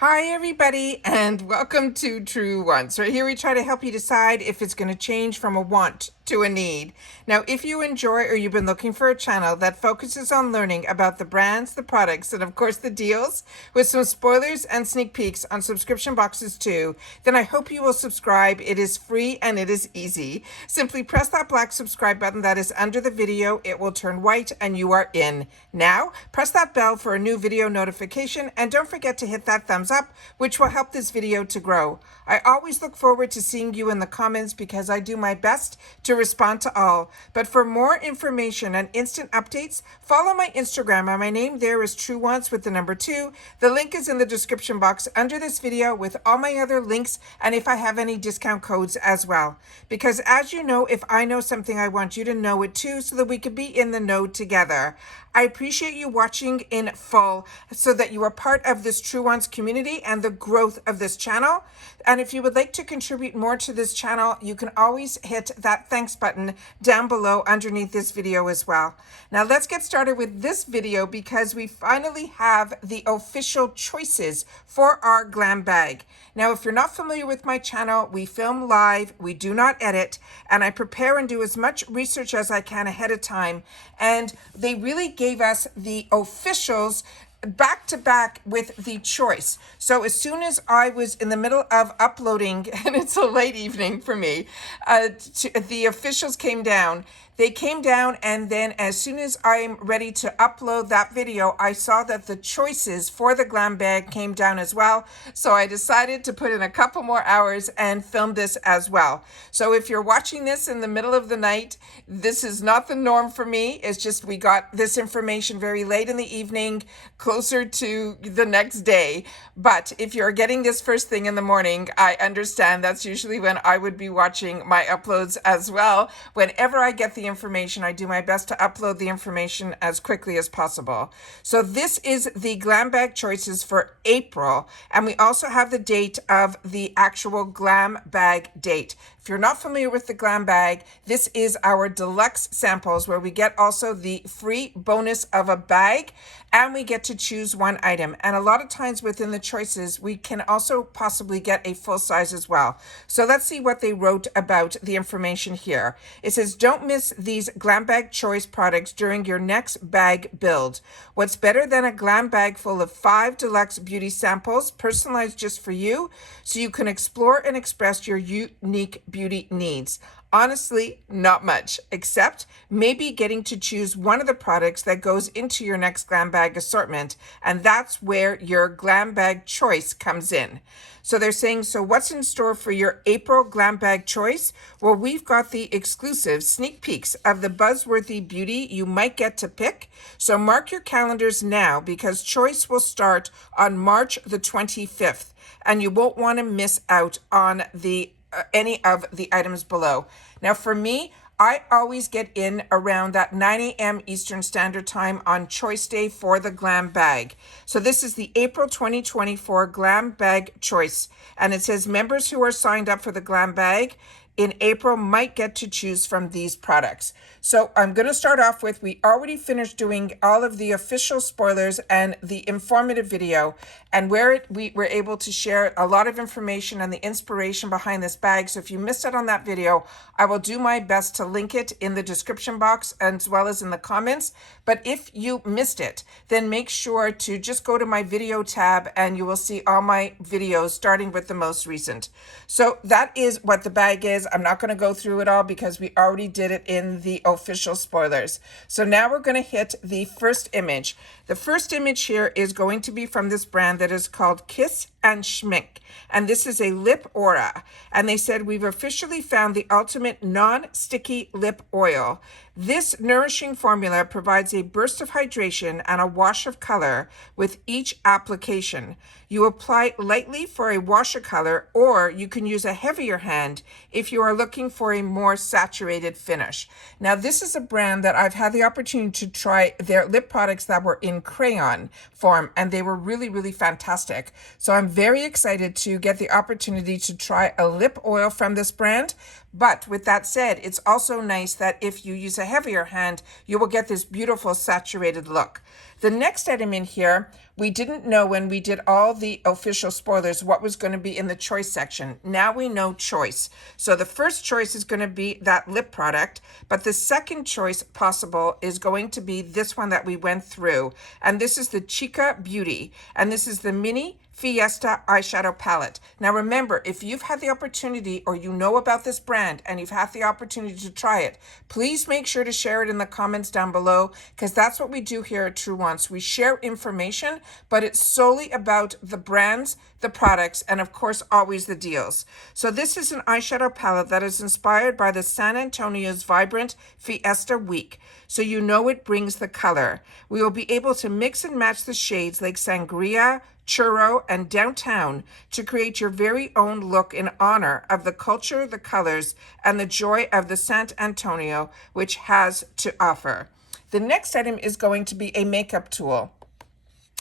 Hi everybody and welcome to Truewants. Right here we try to help you decide if it's going to change from a want to a need. Now if you enjoy or you've been looking for a channel that focuses on learning about the brands, the products, and of course the deals with some spoilers and sneak peeks on subscription boxes too, then I hope you will subscribe. It is free and it is easy. Simply press that black subscribe button that is under the video. It will turn white and you are in. Now press that bell for a new video notification and don't forget to hit that thumbs up, which will help this video to grow. I always look forward to seeing you in the comments because I do my best to respond to all. But for more information and instant updates, follow my Instagram, and my name there is Truewants with the number 2. The link is in the description box under this video with all my other links and if I have any discount codes as well. Because as you know, if I know something, I want you to know it too so that we can be in the know together. I appreciate you watching in full so that you are part of this Truewants community and the growth of this channel. And if you would like to contribute more to this channel, you can always hit that thanks button down below underneath this video as well. Now let's get started with this video because we finally have the official choices for our glam bag. Now, if you're not familiar with my channel, we film live, we do not edit, and I prepare and do as much research as I can ahead of time. And they really gave us the officials back to back with the choice. So as soon as I was in the middle of uploading, and it's a late evening for me, the officials came down. They came down, and then as soon as I'm ready to upload that video, I saw that the choices for the glam bag came down as well. So I decided to put in a couple more hours and film this as well. So if you're watching this in the middle of the night, this is not the norm for me. It's just we got this information very late in the evening, closer to the next day. But if you're getting this first thing in the morning, I understand that's usually when I would be watching my uploads as well. Whenever I get the information, I do my best to upload the information as quickly as possible. So this is the glam bag choices for April, and we also have the date of the actual glam bag date. If you're not familiar with the glam bag, this is our deluxe samples where we get also the free bonus of a bag and we get to choose one item. And a lot of times within the choices, we can also possibly get a full size as well. So let's see what they wrote about the information here. It says, don't miss these glam bag choice products during your next bag build. What's better than a glam bag full of 5 deluxe beauty samples personalized just for you so you can explore and express your unique beauty needs? Honestly, not much, except maybe getting to choose one of the products that goes into your next glam bag assortment, and that's where your glam bag choice comes in. So they're saying, so what's in store for your April glam bag choice? Well, we've got the exclusive sneak peeks of the buzzworthy beauty you might get to pick. So mark your calendars now because choice will start on March the 25th, and you won't want to miss out on the any of the items below. Now for me, I always get in around that 9 a.m. Eastern Standard Time on Choice Day for the glam bag. So this is the April 2024 glam bag choice. And it says members who are signed up for the glam bag in April might get to choose from these products. So I'm going to start off with, we already finished doing all of the official spoilers and the informative video, and where we were able to share a lot of information and the inspiration behind this bag. So if you missed out on that video, I will do my best to link it in the description box as well as in the comments. But if you missed it, then make sure to just go to my video tab and you will see all my videos starting with the most recent. So that is what the bag is. I'm not going to go through it all because we already did it in the official spoilers. So now we're going to hit the first image. The first image here is going to be from this brand that is called Kiss and Schmink. And this is a lip aura. And they said, we've officially found the ultimate non-sticky lip oil. This nourishing formula provides a burst of hydration and a wash of color with each application. You apply lightly for a wash of color, or you can use a heavier hand if you are looking for a more saturated finish. Now, this is a brand that I've had the opportunity to try their lip products that were in crayon form, and they were really, really fantastic. So I'm very excited to get the opportunity to try a lip oil from this brand. But with that said, it's also nice that if you use a heavier hand, you will get this beautiful saturated look. The next item in here We didn't know when we did all the official spoilers what was going to be in the choice section. Now we know choice. So the first choice is going to be that lip product, but the second choice possible is going to be this one that we went through. And this is the Chica Beauty. And this is the Mini Fiesta eyeshadow palette. Now remember, if you've had the opportunity or you know about this brand and you've had the opportunity to try it, please make sure to share it in the comments down below, because that's what we do here at Truewants. We share information, but it's solely about the brands, the products, and of course always the deals. So this is an eyeshadow palette that is inspired by the San Antonio's vibrant Fiesta Week. So you know it brings the color. We will be able to mix and match the shades like Sangria, Churro, and Downtown to create your very own look in honor of the culture, the colors, and the joy of the San Antonio, which has to offer. The next item is going to be a makeup tool.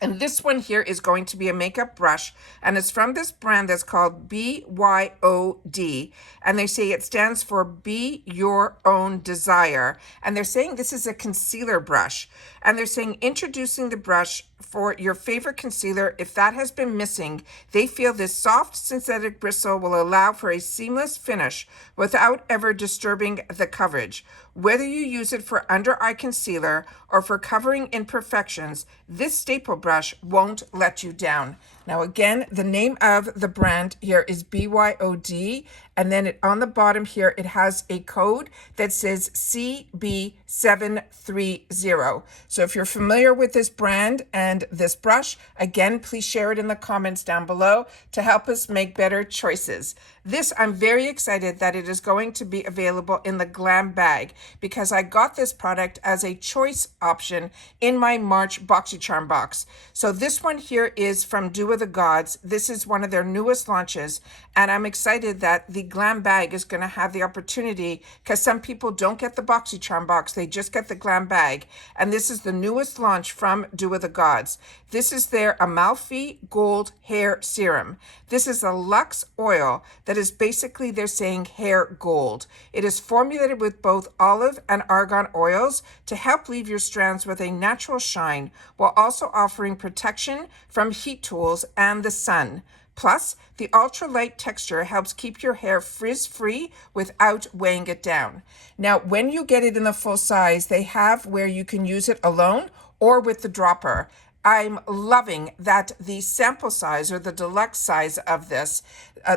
And this one here is going to be a makeup brush, and it's from this brand that's called BYOD, and they say it stands for Be Your Own Desire. And they're saying this is a concealer brush, and they're saying introducing the brush for your favorite concealer. If that has been missing, they feel this soft synthetic bristle will allow for a seamless finish without ever disturbing the coverage. Whether you use it for under eye concealer or for covering imperfections, this staple brush won't let you down. Now again, the name of the brand here is BYOD, and then on the bottom here, it has a code that says CB730. So if you're familiar with this brand and this brush, again, please share it in the comments down below to help us make better choices. This, I'm very excited that it is going to be available in the GlamBag, because I got this product as a choice option in my March BoxyCharm box. So this one here is from Do With The Gods. This is one of their newest launches, and I'm excited that the GlamBag is going to have the opportunity, because some people don't get the BoxyCharm box, they just get the GlamBag, and this is the newest launch from Do With The Gods. This is their Amalfi Gold Hair Serum. This is a luxe oil that is basically, they're saying, hair gold. It is formulated with both olive and argan oils to help leave your strands with a natural shine, while also offering protection from heat tools and the sun. Plus, the ultra-light texture helps keep your hair frizz-free without weighing it down. Now, when you get it in the full size, they have where you can use it alone or with the dropper. I'm loving that the sample size, or the deluxe size of this,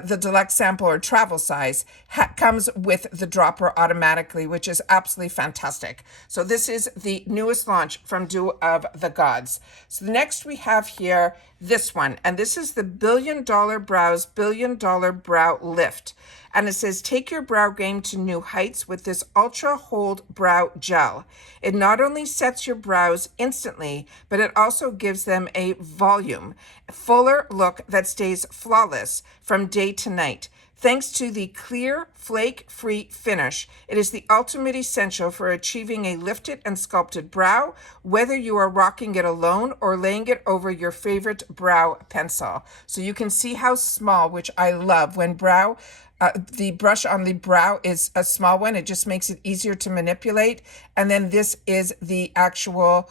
the deluxe sample or travel size, comes with the dropper automatically, which is absolutely fantastic. So this is the newest launch from Do of the Gods. So next we have here this one, and this is the $1 Billion Brows $1 Billion Brow Lift. And it says, take your brow game to new heights with this Ultra Hold Brow Gel. It not only sets your brows instantly, but it also gives them a volume, fuller look that stays flawless from day to night. Thanks to the clear, flake-free finish, it is the ultimate essential for achieving a lifted and sculpted brow, whether you are rocking it alone or laying it over your favorite brow pencil. So you can see how small, which I love, when the brush on the brow is a small one. It just makes it easier to manipulate. And then this is the actual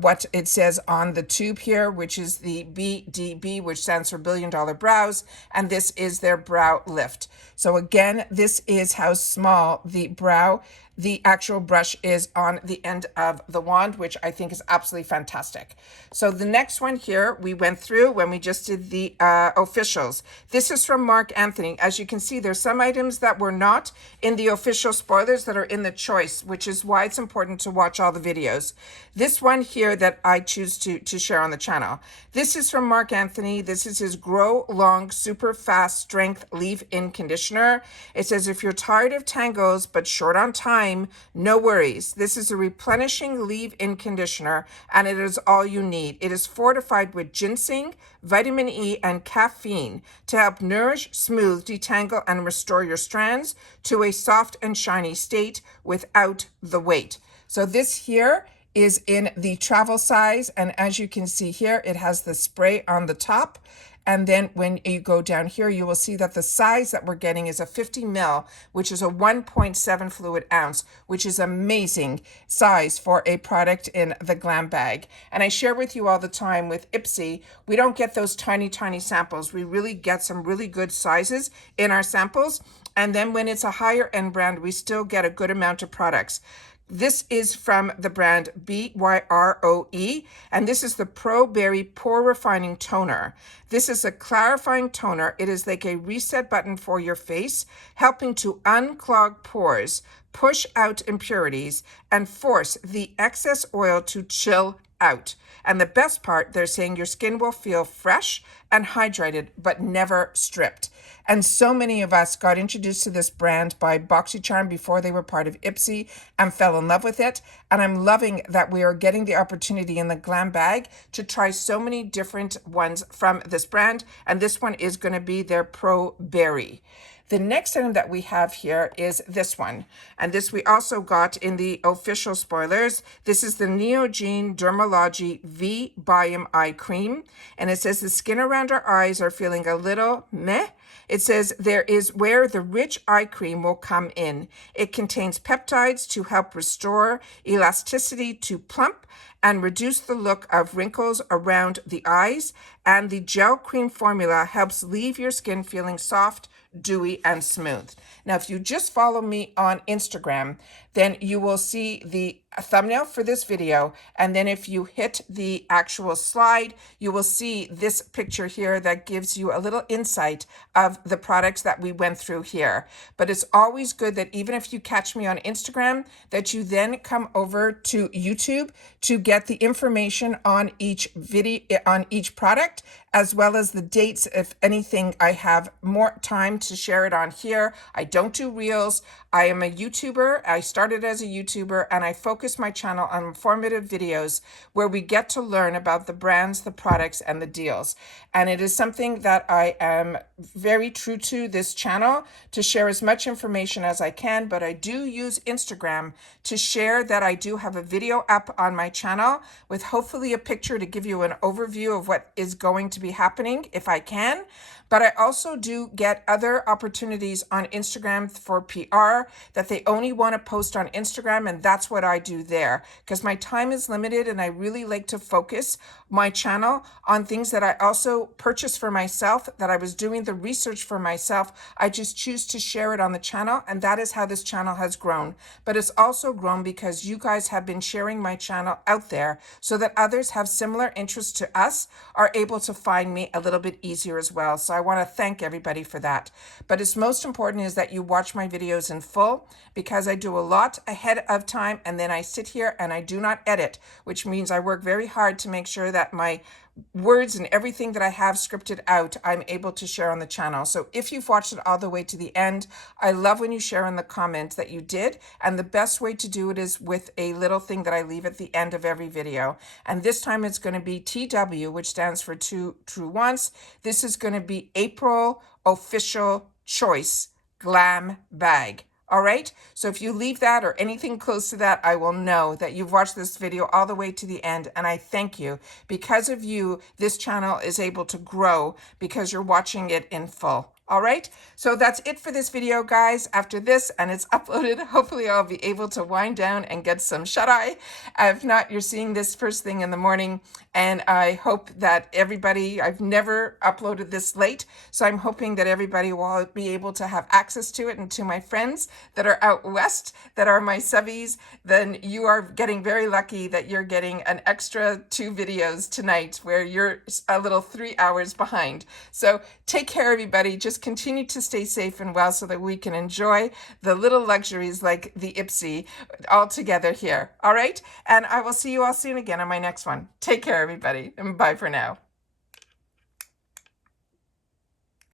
what it says on the tube here, which is the BDB, which stands for $1 Billion Brows, and this is their brow lift. So again, this is how small the actual brush is on the end of the wand, which I think is absolutely fantastic. So the next one here we went through when we just did the officials. This is from Mark Anthony. As you can see, there's some items that were not in the official spoilers that are in the choice, which is why it's important to watch all the videos. This one here that I choose to share on the channel. This is from Mark Anthony. This is his Grow Long Super Fast Strength Leave-In Conditioner. It says, if you're tired of tangles but short on time, no worries. This is a replenishing leave-in conditioner, and it is all you need. It is fortified with ginseng, vitamin E, and caffeine to help nourish, smooth, detangle, and restore your strands to a soft and shiny state without the weight. So this here is in the travel size, and as you can see here, it has the spray on the top, And then when you go down here, you will see that the size that we're getting is a 50 ml, which is a 1.7 fluid ounce, which is amazing size for a product in the GlamBag. And I share with you all the time with IPSY, we don't get those tiny, tiny samples. We really get some really good sizes in our samples. And then when it's a higher end brand, we still get a good amount of products. This is from the brand BYROE, and this is the Pro Berry Pore Refining Toner. This is a clarifying toner. It is like a reset button for your face, helping to unclog pores, push out impurities, and force the excess oil to chill out. And the best part, they're saying your skin will feel fresh and hydrated, but never stripped. And so many of us got introduced to this brand by BoxyCharm before they were part of IPSY and fell in love with it. And I'm loving that we are getting the opportunity in the GlamBag to try so many different ones from this brand. And this one is going to be their Pro Berry. The next item that we have here is this one. And this we also got in the official spoilers. This is the Neogene Dermalogy V Biome Eye Cream. And it says the skin around our eyes are feeling a little meh. It says there is where the rich eye cream will come in. It contains peptides to help restore elasticity to plump and reduce the look of wrinkles around the eyes. And the gel cream formula helps leave your skin feeling soft, dewy, and smooth. Now, if you just follow me on Instagram, then you will see the thumbnail for this video. And then if you hit the actual slide, you will see this picture here that gives you a little insight of the products that we went through here. But it's always good that even if you catch me on Instagram, that you then come over to YouTube to get the information on each video, on each product, as well as the dates. If anything, I have more time to share it on here. I don't do reels. I am a YouTuber. I started as a YouTuber, and I focus my channel on informative videos where we get to learn about the brands, the products, and the deals. And it is something that I am very true to this channel, to share as much information as I can, but I do use Instagram to share that I do have a video up on my channel with hopefully a picture to give you an overview of what is going to be happening if I can. But I also do get other opportunities on Instagram for PR that they only want to post on Instagram, and that's what I do there because my time is limited and I really like to focus my channel on things that I also purchase for myself, that I was doing the research for myself. I just choose to share it on the channel, and that is how this channel has grown. But it's also grown because you guys have been sharing my channel out there so that others have similar interests to us are able to find me a little bit easier as well. So I want to thank everybody for that. But it's most important is that you watch my videos in full because I do a lot ahead of time and then I sit here and I do not edit, which means I work very hard to make sure that my words and everything that I have scripted out, I'm able to share on the channel. So if you've watched it all the way to the end, I love when you share in the comments that you did. And the best way to do it is with a little thing that I leave at the end of every video. And this time it's going to be TW, which stands for Truewants. This is going to be April Official Choice Glam Bag. All right, so if you leave that or anything close to that, I will know that you've watched this video all the way to the end, and I thank you. Because of you, this channel is able to grow because you're watching it in full. All right, so that's it for this video, guys. After this and it's uploaded, hopefully I'll be able to wind down and get some shut-eye. If not, you're seeing this first thing in the morning, and I hope that everybody, I've never uploaded this late, so I'm hoping that everybody will be able to have access to it. And to my friends that are out west, that are my subbies, then you are getting very lucky that you're getting an extra 2 videos tonight where you're a little 3 hours behind. So take care, everybody. Just continue to stay safe and well so that we can enjoy the little luxuries like the IPSY all together here. All right? And I will see you all soon again on my next one. Take care, everybody, and bye for now.